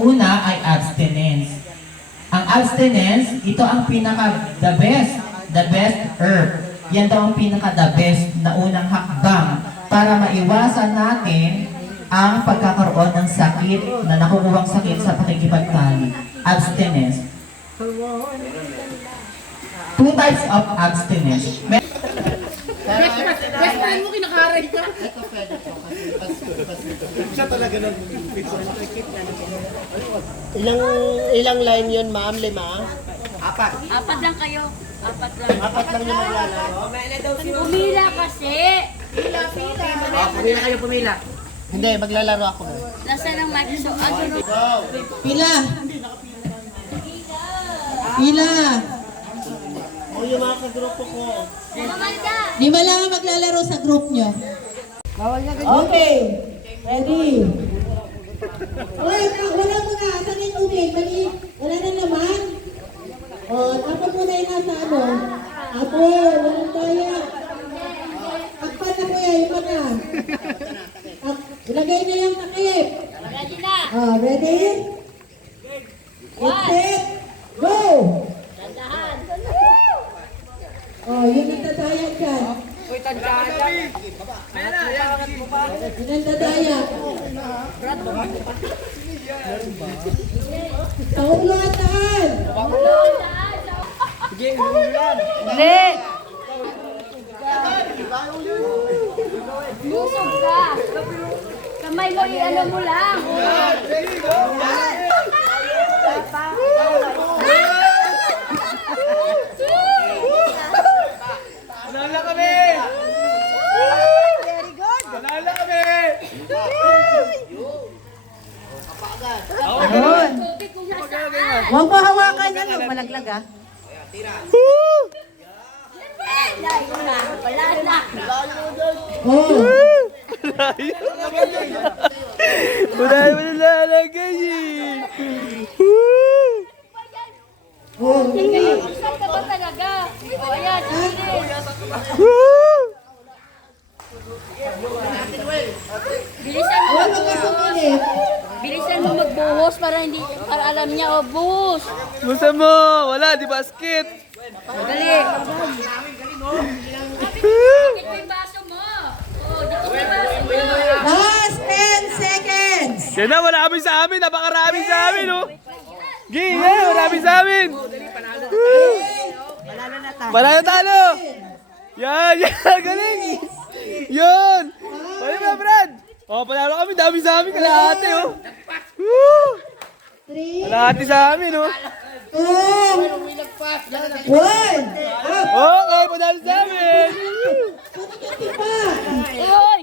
una ay abstinence. Ang abstinence, ito ang the best herb. Yan daw ang the best na unang hakbang para maiwasan natin ang pagkakaroon ng sakit na nakukuhang sakit sa pakikipagtalik. Abstinence. Two types of abstinence. Best friend mo, kinakaray ka. Siya talaga ng Ilang line yun, ma'am? 5? Apat lang kayo. Apat lang. 4 lang yung maglalaro. Pumila kasi. Pumila kayo, pumila. Hindi, maglalaro ako. Nasaan ang mic? So, Pila. Pila. O yung mga kagrupo ko. Mamanda! Lima lang ang maglalaro sa group nyo. Okay. Ready? Uy, wala mo na. Asan yung tubig? Mali. Wala na naman. O, dapat mo na yung nasa ano. Apo, walang daya. Akpan na kuya, yung mga. Ilagay na yung takip. Ready na! Ready? Set. Go! Tandahan! Yung nagdadayag dyan. Uy, tandaan lang. Yung nagdadayag. Sa ulo at taan. Hindi! Busog ka! Kamay mo, ano mo lang. Manala kami! Very good! Manala kami! Tubig kung nasaan. Huwag mo hawakan yan. Huwag malaglag ah. Wala na. Oh. Wala mo nalalagay eh! Oh. Saan ka ba talaga? O, ayan, bilisan mo. Huwag ka sumilip. Bilisan mo magbuhos para alam niya, buhos. Gusto mo! Wala, di basket! Dali. Dikit mo yung baso mo. O, dikit mo yung baso mo. Last 10 seconds. Kaya na, wala kami sa amin! Napakarami sa amin, oh! Gaya, marami sa amin! Panalo talo! Yan, yan, galing! Yun! Pwede ba, Brad? Oh, panalo kami, dami sa amin, kalahati, oh! Woo! 3, Kalahati sa amin, oh! 2, 1. Okay, panalo sa amin! Pa. Uy!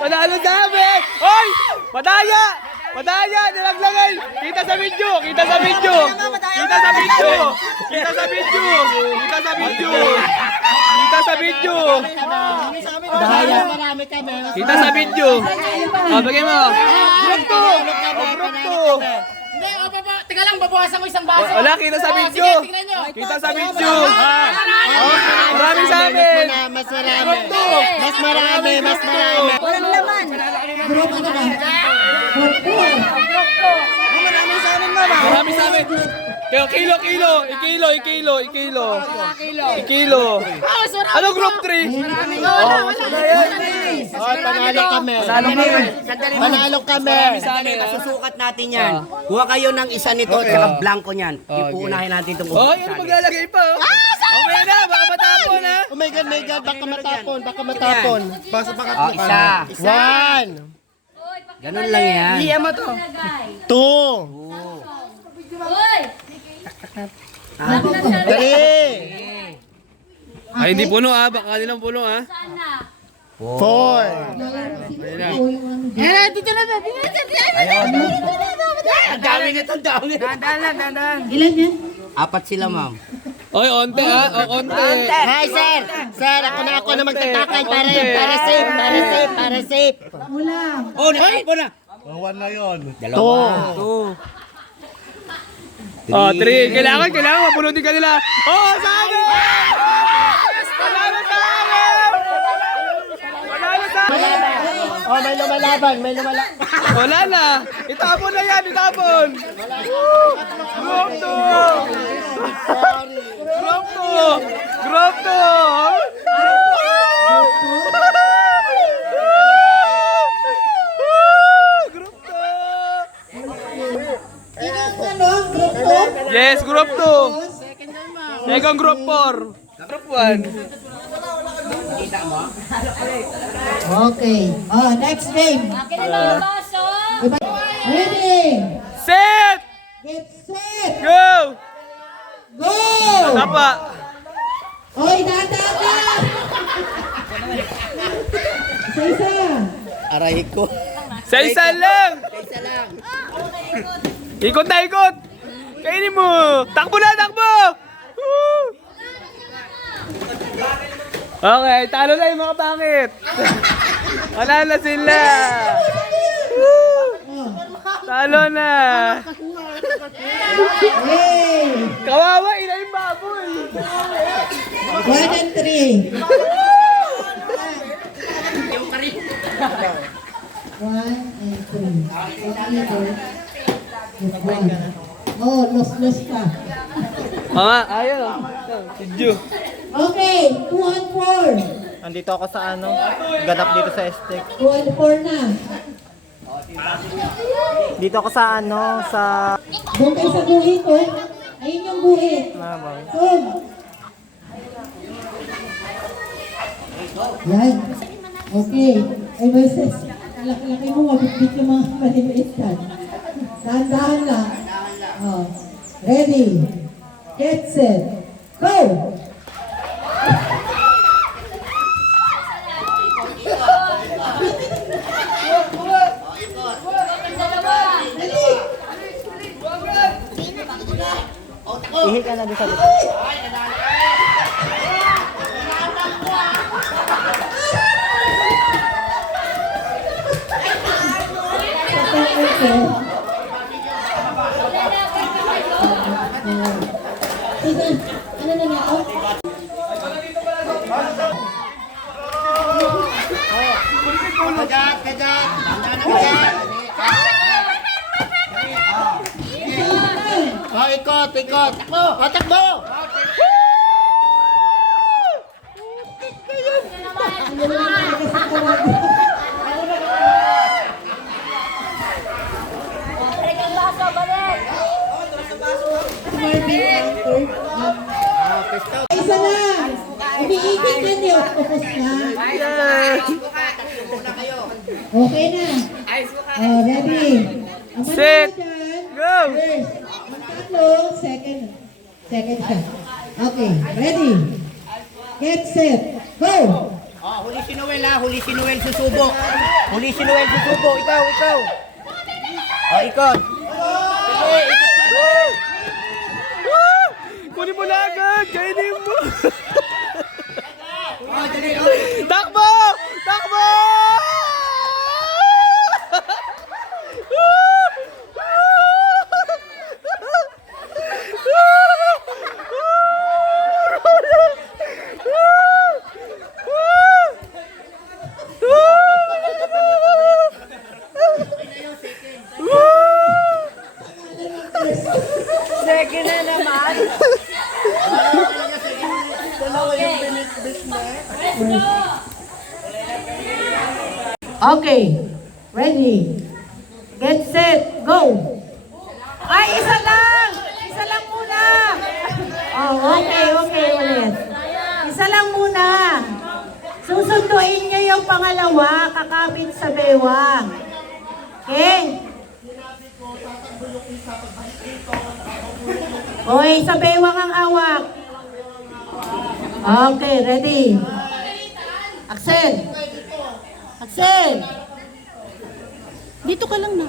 Panalo sa amin! Hoy! Madaya! Madaya! Nilaglagay! Kita sa video! Kita sa video! Kita sa video! Kita sa video! Kita sa video! Kita sa video! Marami kami. Kita sa video! Bigay mo! Group 2! Group 2! Hindi, o baba. Teka lang, babawasan ko isang baso. Wala, kita sa video! Sige, tingnan nyo. Kita sa video! Marami sa amin! Mas marami. Mas marami. Mas marami. Walang laman. Group ano ba? Marami sa amin! Kaya kilo! Ano group 3? Panalo kami. Panalo kami. Masusukat natin yan. Kuha kayo ng isa nito at saka blanco niyan. Ipuunahin natin itong Oh, yun maglalagay pa. Okay na, baka matapon ha. Oh my God, baka matapon. Baka matapon. Isa. 1, Ganun lang yan. Iya mo to. 2, Uy! 3, Ay, hindi puno ha. Baka nilang puno ha. Saan na? 4. Dito na. Ang dami nito, ang dami. Dandan. Ilan yan? 4 sila, ma'am. Oy, onte ha. O, onte. Hi, sir. Sir, ako na magtatakay para safe. Wala. Oh, nakapo na. Dalawa. Oh, 3. Kailangan mapunutin ka nila. Oh, sa amin! Panalo sa amin! Panalo sa amin! Oh, may lumalaban, may lumalaban. Wala na. Itapon na yan, itapon. Group 2. Group 2. Group 2. Group 2. Sino ang ano? Group 2? Yes, group 2. Second group 4. Group 1. Okay. Oh, next game. Akin na lang yung baso. Ready? Set! Get set! Go! Go! Tapa. Oy, dada ka! Isa-isa. Aray ko. Sa isa lang. Isa lang. Ikot na ikot. Kainin mo. Takbo na, takbo. Woo! Okay, talo na yung mga pangit. Panalo sila. Woo! Talo na. Hey! Kawawa, ina yung baboy. 1 and 3. 1 and 3. Oh, los ka. Mga, ayaw. Si Ju. Okay, 2 and 4. Andito ako sa ano, ganap dito sa Estek. 2 and 4 na. Dito ako sa ano, sa... Doon kayo sa guhit, oh. Ayun yung guhit. Doon. Yan. Okay. Ay, Moises, laki-laki mo, mabitbit yung mga maliliit yan. Dahan-dahan lang. Oh. Ready. Get set. Go! Ihi ka na doon sa likod. Ano na niya? Oh? Oh, ikot, ikot. Takbo! Oh, takbo! Balik ang baso, balik. Isa na! Umiikot na niyo. Tapos na. Okay na. Oh, ready. Ang Set. manalo dyan, Go! first. Ang tatlo, second. Second siya. Okay, ready. Get set. Go! Oh, huli si Noel ha. Huli si Noel susubo. Huli si Noel susubo. Ikaw, ikaw. Oh, ikot. Woo! Kunin mo na agad. Kainin mo. Takbo! Takbo! Second na naman. Okay. Ready. Get set. Go! Ay, isa lang! Isa lang muna! Oh, okay, okay ulit. Isa lang muna. Susunduin niyo yung pangalawa, kakapit sa bewang. Okay? Okay, sa bewang ang awak. Okay, ready. Axel. Axel. Dito ka lang na.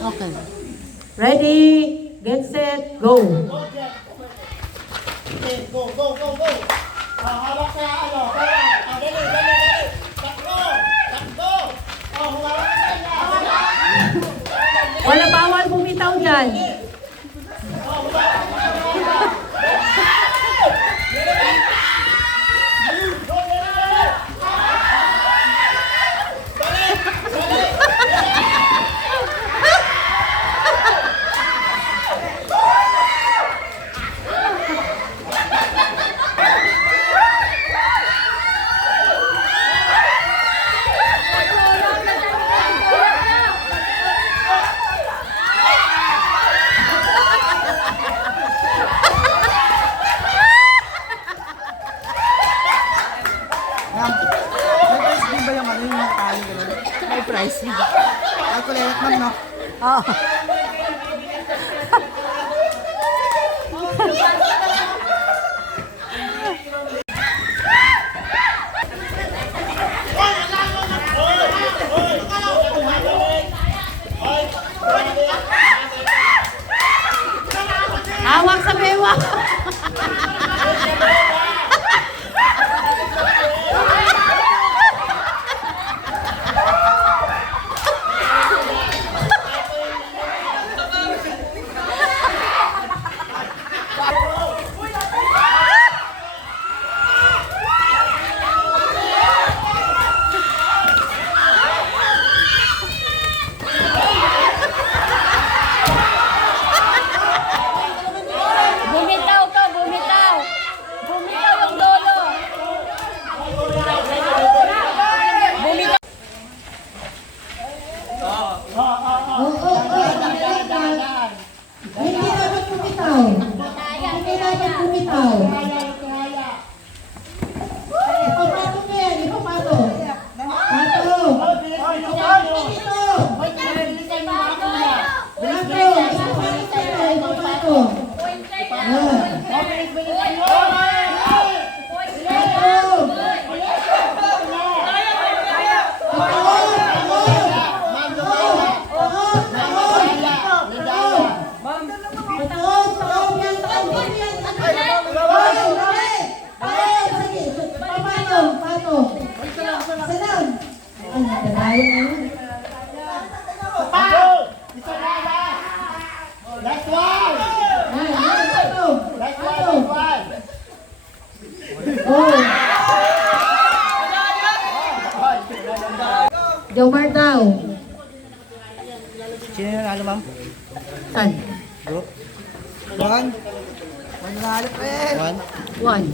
Okay. Ready, get set, go. Wala bawal bumitaw dyan. May price. Calculate man, no? Hawak sa bewa. Bumitaw ka, bumitaw. Bumitaw yung lolo. Bumitaw. Hindi dapat bumitaw. Hindi dapat bumitaw. Ipapatong mo yan, ipapatong. Patong. Ipapatong. Last one! Jomar daw. Sino yung nanalo, ma'am? Saan? One. One nanalo, pre. One.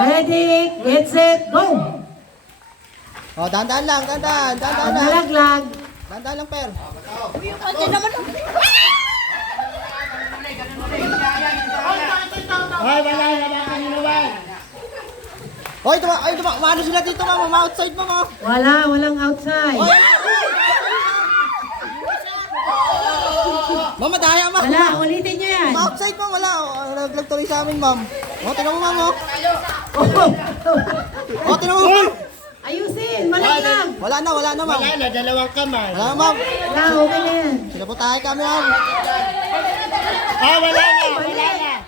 Ready, get set, go! Oh, dahan-dahan lang, dahan-dahan lang. Nalaglag. Dahan-dahan lang, per. Ay, wala na ba kanino ba? Hoy, umano sila dito, ma'am. Outside mo, ma'am. Walang outside. Ma'am, madaya, ma'am. Wala, ulitin nyo yan. Outside, ma'am. Wala. Naglag tuloy sa amin, ma'am. Oh, tinan mo, ma'am. Oh, tinan mo, ma'am. Ayusin, malaglag. Wala na, ma'am. Wala na, dalawang kamay. Wala, ma'am. Wala, okay na yan. Sila po tayo kami, ma'am. Ah, wala na.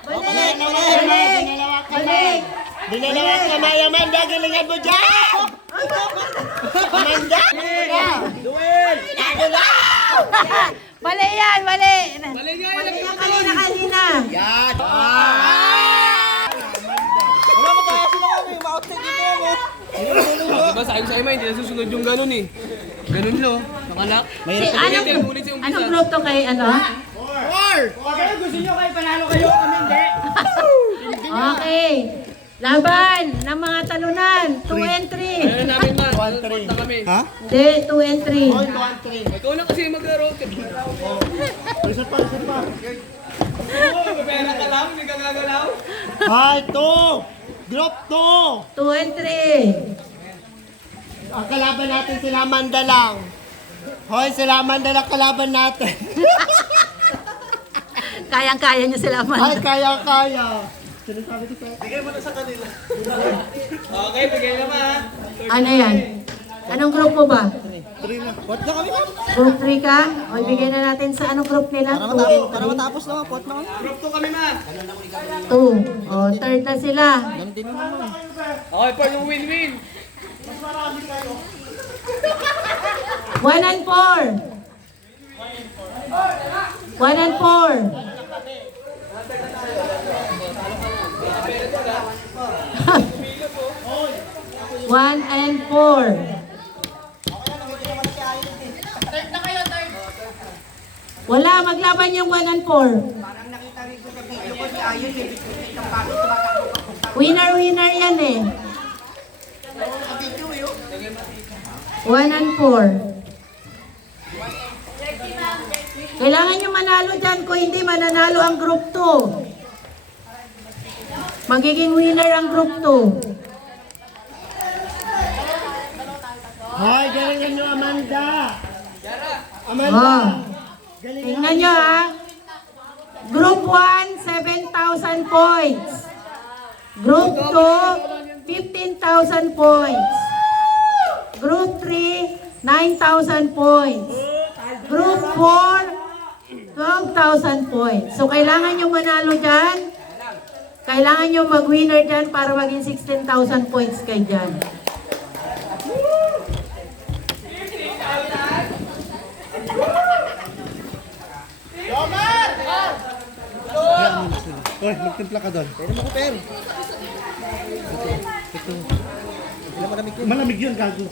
Balik, Balik. Dinalawang kamay, Amanda. Galingan mo dyan. Amanda. Duel. Mali yan, mali. Mali yan, kanina. Yan. Wala mo tayo sila kami. Ma-outside dito, mo. Diba sabi sa ima, hindi nasusunod yung ganun eh. Ganun lo, nakalak. Anong group to kay ano? Gusto nyo kayo panalo kayo, kami hindi. Okay. Laban ng mga talunan. 2 and 3. Ano namin man, punta kami. Ha? Hindi, 2 and 3. Ikaw lang kasi maglaro. Reset pa. Pera ka lang, hindi ka gagalaw. Hi, to. Group 2. 2 and 3. Ang kalaban natin sila Amanda lang. Hoy, sila Amanda lang kalaban natin. Kayang-kaya nyo sila man. Ay, kaya. Okay, bigay naman ha. Ano yan? Anong group mo ba? Pot na kami, ma'am. Group 3 ka? O, ibigay na natin sa anong group nila? Para matapos naman, pot na kami. Group 2 kami ma. 2. O, third na sila. Ganun din naman, ma'am. Okay, for yung win-win. 1 and 4. 1 and 4. 1 and 4. Wala, maglaban yung 1 and 4. Winner yan eh. 1 and 4. Kailangan nyo manalo dyan. Kung hindi, mananalo ang group 2. Magiging winner ang group 2. Hoy, galingan nyo, Amanda. Oh. Tingnan nyo ha. Group 1, 7,000 points. Group 2, 15,000 points. Group 3, 9,000 points. Group 4, 12,000 points. So, kailangan nyo manalo dyan. Kailangan nyo mag-winner dyan para maging 16,000 points kayo dyan. Hoy, magtimpla ka doon. Pwede mo ko, pero. Malamig yun, gago.